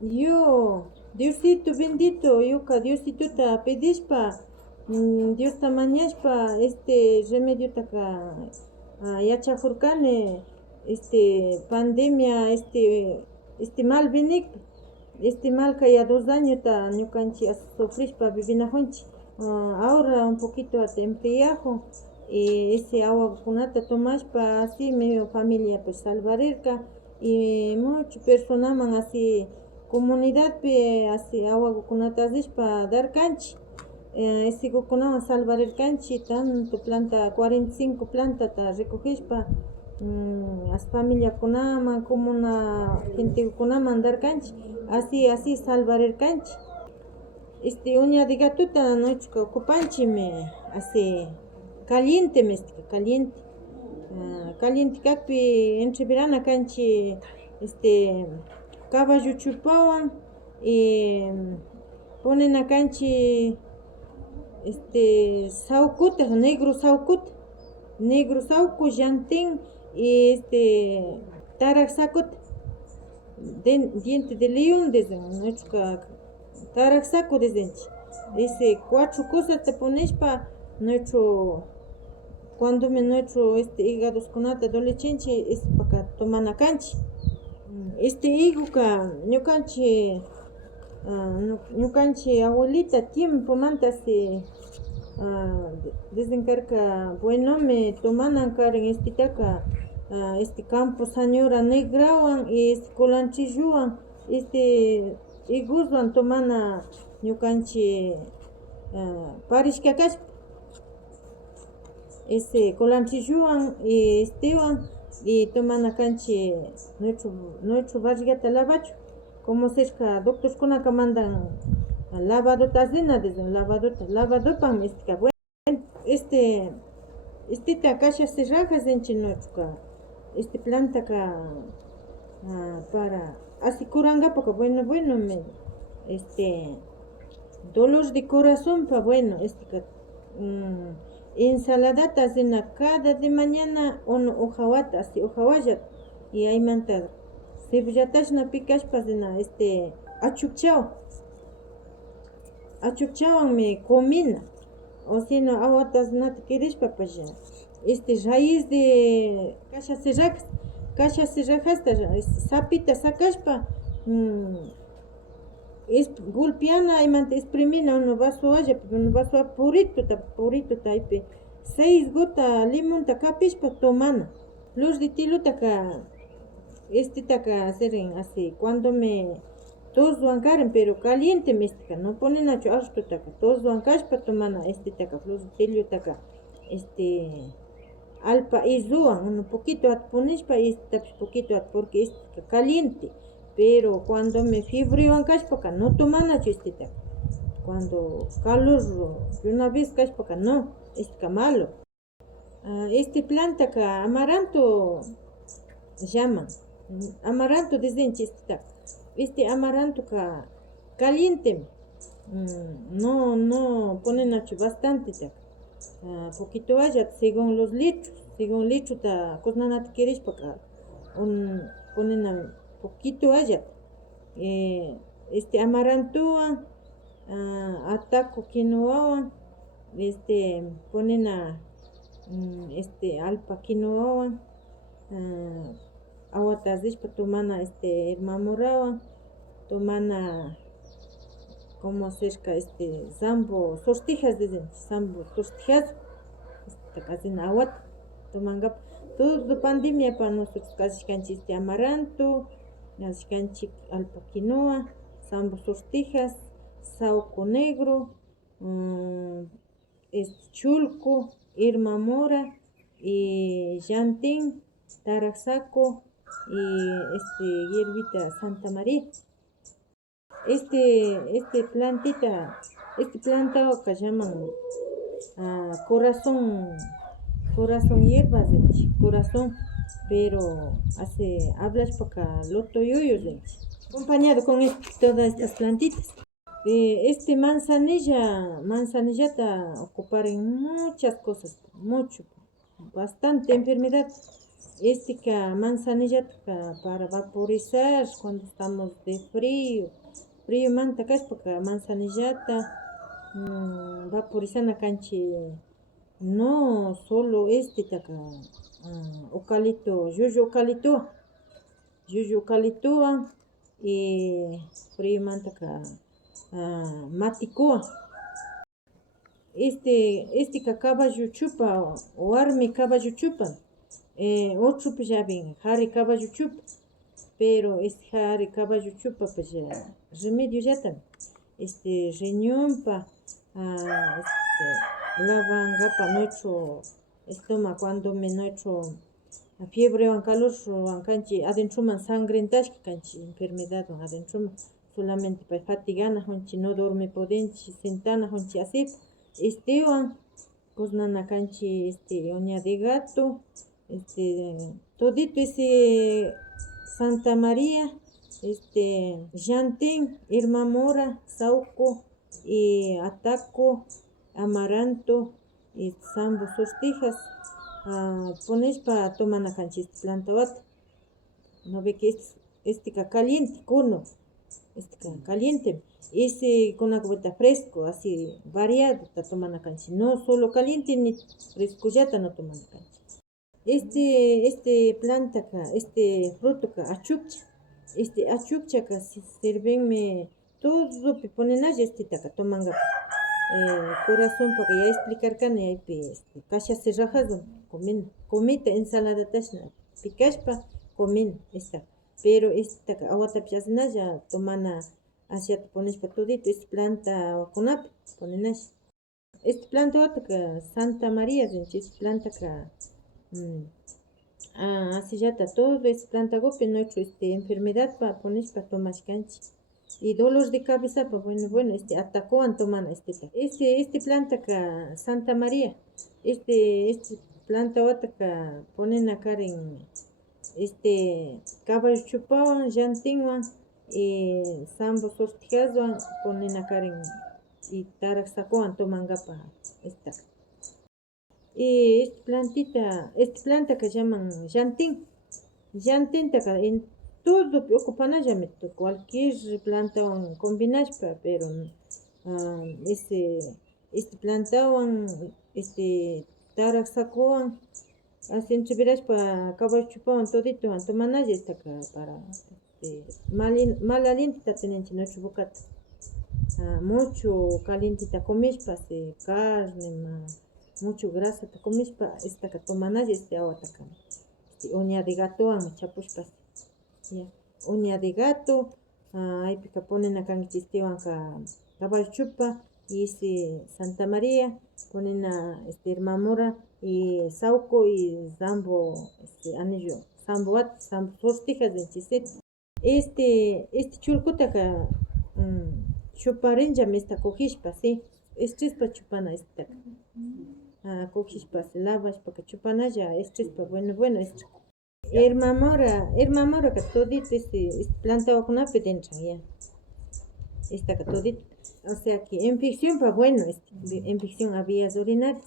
Yo, Diosito bendito, yuka Diosito ta pedishpa, Dios ta mañashpa, remedio taka yachajurkani, pandemia, mal vinikpi, mal kaya 2 años ta ñukanchik sufrishpa vivinajunchik. Ahora un poquito atempriajo, y ese agua kunata tomashpa, así medio familia pues salvarirka, y mucho personaman así comunidad pe así agua kunata asishpa darkanchik. Sikukunawan salvarirkanchik tanto planta 45 plantata recogishpa, familiakunaman comuna gentekunaman darkanchik, así salvarirkanchik. Uña de gatuta nochka ocupanchikmi así calientemi, caliente kakpi entreverana kanchik caballo chupawan, y ponena kanchik saukuta, negro sauco llantin, y tarak sakuta, diente de león desde nuestro tarak saco desde ese 4 cosas te pones pa nuestro cuando nuestro hígado kunata dolechenchi es para tomana canchi. Higuka ñukanchi abuelita tiempo manta desencarga bueno me tomanan karen taka campo señora negrawan y colanchilluwan iguswan tomana ñukanchi parishka kashpa colanchilluwan y y tomana canchi nuestro barrigata lavacho como cerca doctores kunaka mandan lavado tazina desde lavado pan bueno ta kasha se rajas en chinochka planta ka para así curanga porque bueno me dolor de corazón pa bueno ensaladata cena cada de mañana hojawata así hojawalla, y ahí manta cebollatashna pikashpa cena achukchawan me comina, o si no aguatas nata querishpa pues raíz de kasha serrajasta sapita sakashpa, golpeana y manta exprimina uno vaso purito taipe 6 gotas limón ta capishpa tomana luz de tilo taka taka seren así cuando me tos karen pero caliente mestica no ponen acho arto taka tos kashpa tomana taka luz de tilo taka alpa izuan un poquito at ponishpa y poquito at porque caliente, pero cuando me fibrio kashpaka no tomana chistita, cuando calor de una vez kashpaka no malo. Planta ka amaranto llaman amaranto desde chistita, amaranto ka caliente, no ponen acho bastante poquito haya según los litros ta cosnanat quieres para ponen a poquito haya amarantua, ataco quinoa, ponen a alpa quinoa, aguatas para tomana hermamorawa, tomana como cerca zambo sortijas desde zambo sortijas casi aguat tomanga todo pandemia para nosotros casi canchis amaranto, casi canchis alpa quinoa, zambo sortijas, sauco negro, chulco, irma mora y llantín, taraxaco y hierbita Santa María. Plantita, planta que llaman corazón hierbas, corazón, pero hablas para loto yuyos, acompañado con todas estas plantitas. Manzanillata ocupar en muchas cosas, bastante enfermedad. manzanillata para vaporizar cuando estamos de frío manta kashpaka manzanillata vaporizana kanchi no solo eucalipto, llullu eucaliptowan y frío mantaka matikuwan caballo chupa warmi caballo chupa otro llaven hari caballo chupa pero hari caballo chupa remedio llatan riñonpa lavangapa nuestro estómago cuando nuestro fiebre o calor canchi adentroman sangrentashka canchi enfermedad adentroman solamente para fatigana honchi no dorme podenchi sentana honchi así coznana canchi uña de gato todito ese Santa María llantin, Irma Mora, Sauco y Ataco, Amaranto y Sambo sortijas pones para tomar una cancha planta wata no ve que caliente cuno caliente con una cubeta fresco así variado ta tomar una cancha no solo caliente ni fresco ya no tomar una cancha planta fruto achukcha achukcha sirvenme todo ponen allá tomanga corazón para ya explicar cane kasha se rajado comita ensalada tashna picashpa comen pero awata ya tomana hacia pones para todito planta kunapi ponen allá planta wata Santa María planta así ya está todo planta gope nuestro enfermedad para poner para tomar canchi y dolor de cabeza pues bueno atacoan toman planta Santa María planta otra ponen acá en caballo chupawan llantinwan y sambo sortijawan ponen acá en y tarak sacoan toman gapa y planta que llaman llantin en todo ocupan allá cualquier planta combinashpa pero plantawan tarak sacoan así entreverashpa caballo chupawan todito toman allá para mal aliento tenenchi nuestro bocata mucho calientita comishpa carne mucho grasa comishpa toman allá awataka uña de gato chapushpa uña de gato aypika ponen acá caballo chupa y Santa María ponen Irma Mora y Sauco y Zambo anillo Zambo sortijas chulkutaka chuparincha cogishpa estréspa chupana cogishpa lavashpa chupanalla estréspa bueno Irma Mora todito planta wakunapi dentran ya todito o sea que infección pa bueno infección a vías urinarias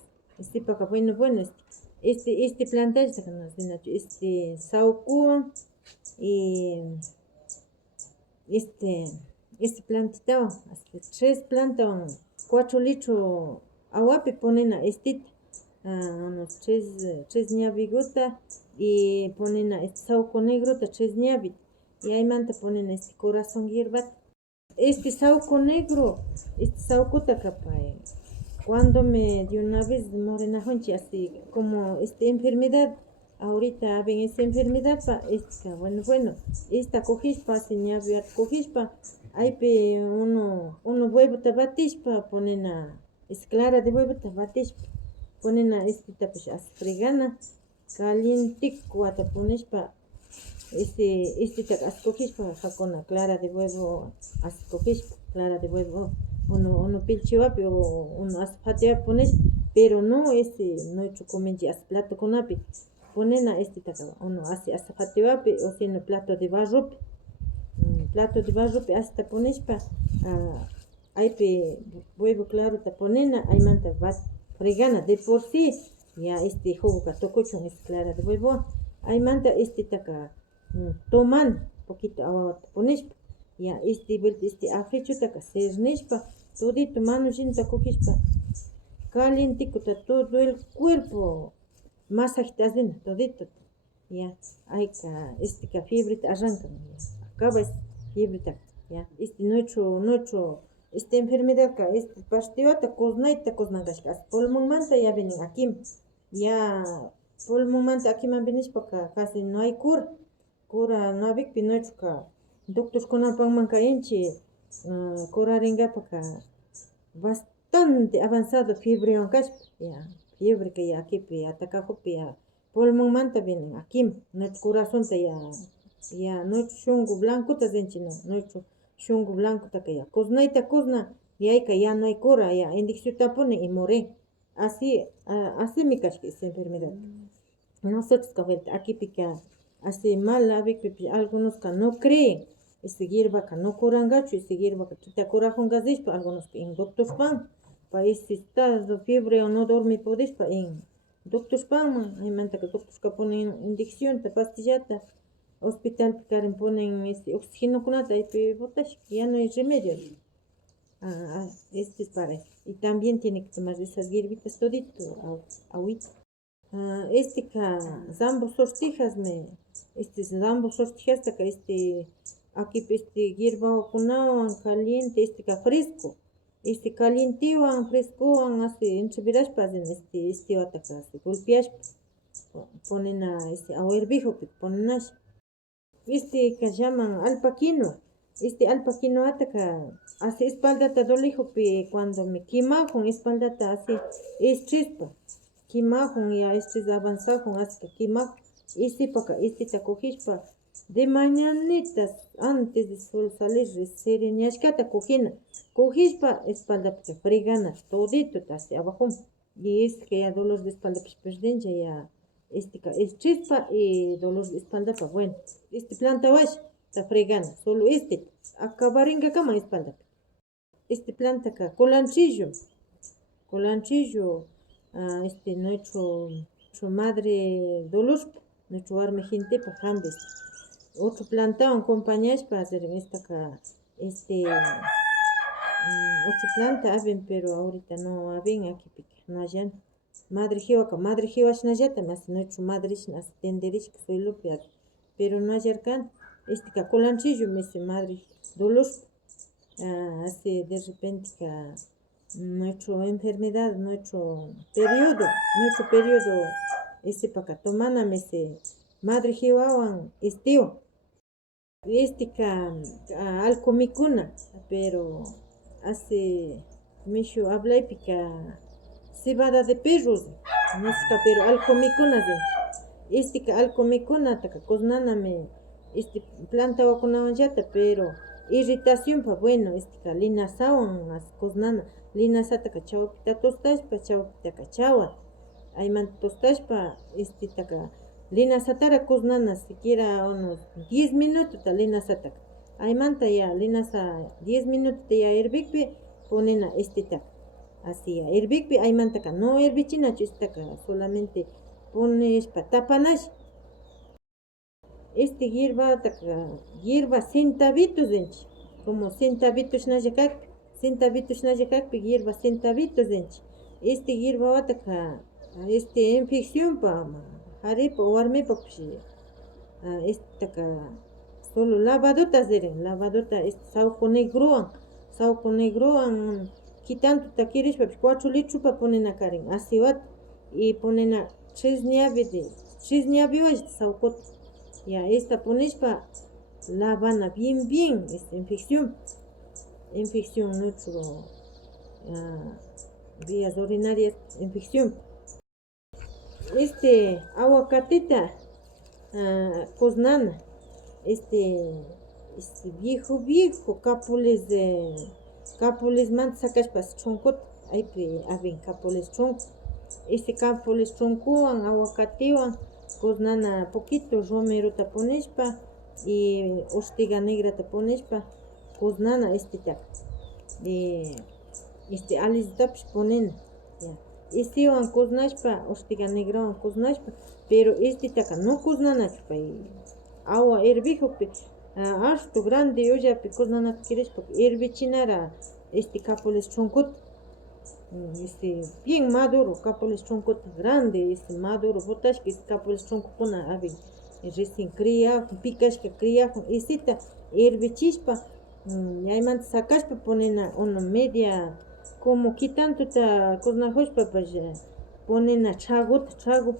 para bueno planta saucuan y plantita tres plantas 4 litros aguapi ponen unos tres ñaviguta y ponen sauco negro 3 ñavit y ahí manta ponen corazón hierbata sauco negro saucota capay cuando me de una vez morena honchi así como enfermedad ahorita ven esa enfermedad pa bueno cogishpa ñaviat cogishpa ahí uno huevo batishpa ponen clara de huevo batishpa ponen fregana calientico ata poneshpa cogishpa hakuna clara de huevo cogishpa clara de huevo uno pilchiwapi o uno fatiapi pones pero no no comenchi plato kunapi ponen uno fatiapi o sino plato de barropi hasta poneshpa ahí huevo claro ta ponen ahí manta fregana de por sí ya jugo tocochon clara de huevo aymanta taka toman poquito aguawata punishpa ya vuelta africhutaka cernishpa todito manushinta cogishpa calientikuta todo el cuerpo masajita hacen todito ya ayka fiebreta arrancan acaba fiebreta ya nuestro enfermedadka partiwata kuznayta kuznankashka pulmonmanta ya vienen aquí ya pulmonmanta akiman vinishpaka casi no hay cura no habikpi nuestroka doctorkunapanmanka inchi curaringapaka bastante avanzado fiebrewan kashpa ya fiebreka ya akipi atacakuppi ya pulmonmanta vienen aquí nuestro corazonta ya nuestro shunku blancota sinchino nuestro shunku blancotaka ya kuznayta kuzna yayka ya no hay cura ya inyeccionta pone y more así mi kashka esta enfermedad nosotros vuelta akipika así mal habikpi algunos no creen hierbaka no curangachu hierbaka quita curajungasishpa algunos en doctorpan pa estado fiebre o no dormi pudishpa en doctorpan aymantaka doctorka ponen inyeccionta pastillata hospitalpi karin ponen oxigenokunata aypi botash ya no hay remedio es para eso y también tiene que tomar esas hierbitas todito agüita zambos sortijasme zambos sortijastaka aquí hierbakunawan caliente fresco calientiwan frescowan así entreverashpa wataka golpeashpa ponen a hervijopi ponenash llaman alpaquinoa alpaquinoataka así espaldata dolijopi cuando me quemajun espaldata así estrespa quemajun ya estrés avanzajun así quemajun ta cogishpa de mañanitas antes de sol salir sereñashkata cogishpa espaldapi fregana todito así abajun y ya dolor de espalda perdincha ya estrespa y dolor de espalda bueno planta wash ta fregana solo acabaringa kama espalda planta colanchillo nuestro madre dolor nuestro warmi gentepa jambis otro plantawan acompañashpa hacer otro planta haben pero ahorita no haben aquí no hallan madre jiwashnallata nuestro madrishna así tenderishka suelopi pero no hallarkan colanchillo madre dolor así de repente nuestra enfermedad nuestro periodo paka tomanam madre jiwawan estio alcomicuna pero hace mishu hablaypika cebada de perros nisqa pero alcomicuna alcomicuna taka kuznanami planta wakunawanllata pero irritación pa bueno linasawan kuznana linasataka chawpita tostashpa chawpitaka chawan aymanta tostashpa linasatara kuznana siquiera unos 10 minutos linasataka aymanta ya linasa 10 minutos ya herbikpi ponena así ya herbikpi aymantaka no herbichinachu solamente poneshpa tapanash hierba centavitos ninchi como centavitos shnalla kakpi hierba centavitos ninchi hierba wataka infección pa haripa warmipapish solo lavadota sauco negrowan quitantuta quirishpapish 4 litros ponena karin asiwata y ponena 3 ñaviwash saucota ya ponishpa lavana bien infección nuestro vías urinarias infección aguacatita kuznana viejo capules manta sakashpa chunkuta aypi habin capules chunku capules chunkuwan aguacatewan kuznana poquito romerota poneshpa y ortiga negrata poneshpa kuznana alisitapish ponena ya Istiwan kuznashpa, ushtiga negrawan kuznashpa, pero taka no kuznanachu pay agua hervijukpi ashtu grande ollapi kuznanata kirishpa hervichinara capulis chunkuta bien maduro capulis chunkuta grande maduro botashka capulis chunkukuna abi recién criakun pikashka criakun isita hervichishpa yaymanta sakashpa ponena una media como quitantuta kuznajushpapash ponena trago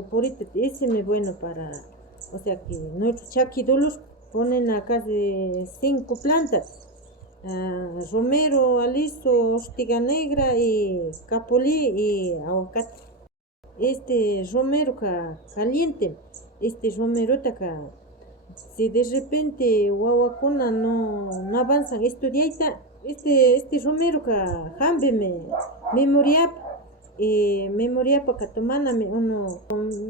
purito esemi bueno para o sea que nuestro chaki dolor ponena casi 5 plantas romero, aliso, ortiga negra y capulí y aguacate. Romero caliente, romerota si de repente wawakuna no avanzan estudiaita, romero hambe memoriapa tomana uno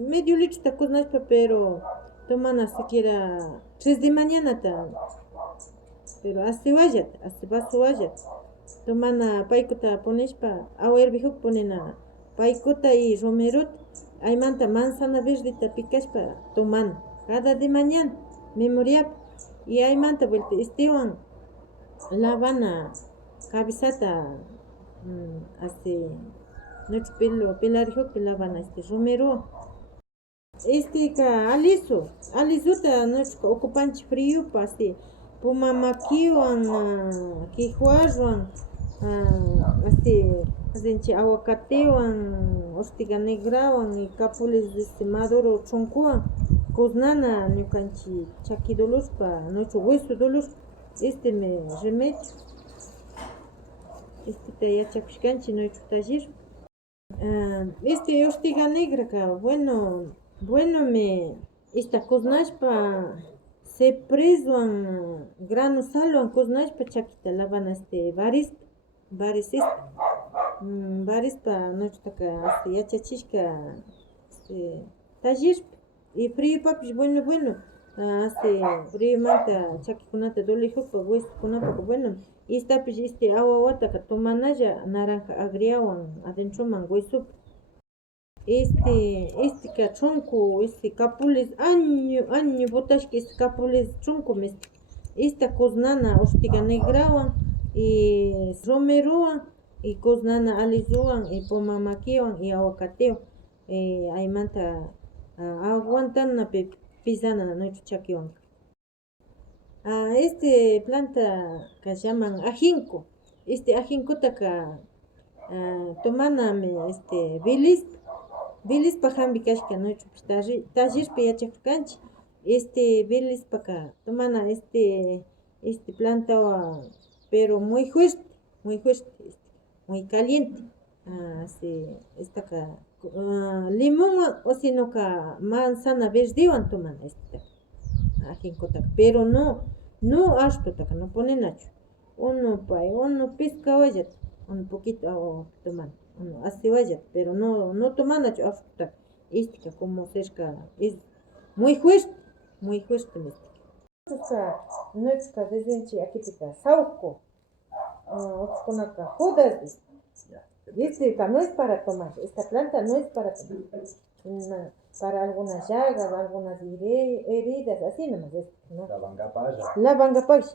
medio litro kuznashpa pero tomana siquiera 3 de mañana pero hace vaso wayat tomana paikuta poneshpa agua hervijuk ponena paikuta y romerot aymanta manzana verdeta pikashpa tomana cada de mañana memoriap y aymanta vuelta lavana cabezata hace nuestro pelarijukpi lavana romero alisota nuestro ocupanchik friopa pumamaquiwan quijuarwan aguacatewan ortiga negrawan y capulis maduro chunkuwan kuznana ñukanchik chaki dolorpa nuestro hueso dolor me remedio yachakushkanchik nuestro taller ortiga negra bueno me kuznashpa cepreswan grano salwan kuznashpa chakita lavana varispa nuestro yachachishka tallerpi y friopapish bueno friomanta chakikunata dolijukpa huesokunapak bueno istapish agua wataka tomanalla naranja agriawan adentroman huesopi chunku capulis año botashka capulis chunkumi kuznana ortiga negrawan y romerowan y kuznana alisowan y pumamaquiwan y aguacatewan aymanta aguantanapi pisana nuestro chakiwan planta llaman ajinco ajincotaka tomanami Vilispa hambi kashka nuestro tallerpi yachakurkanchik Vilispaka tomana plantawan pero muy fuerte muy caliente limonwan o sinoka manzana verdewan tomana ajincotaka pero no ashtutaka no ponenachu uno pescawallata un poquito agua tomana asewallata pero no tomanachu ashtutaka como cerca es muy fuerte nuestra desde akipika sauco otsukunaka judas no es para tomar esta planta no es para tomar para algunas llagas algunas heridas así nomás ¿no? La bangapaya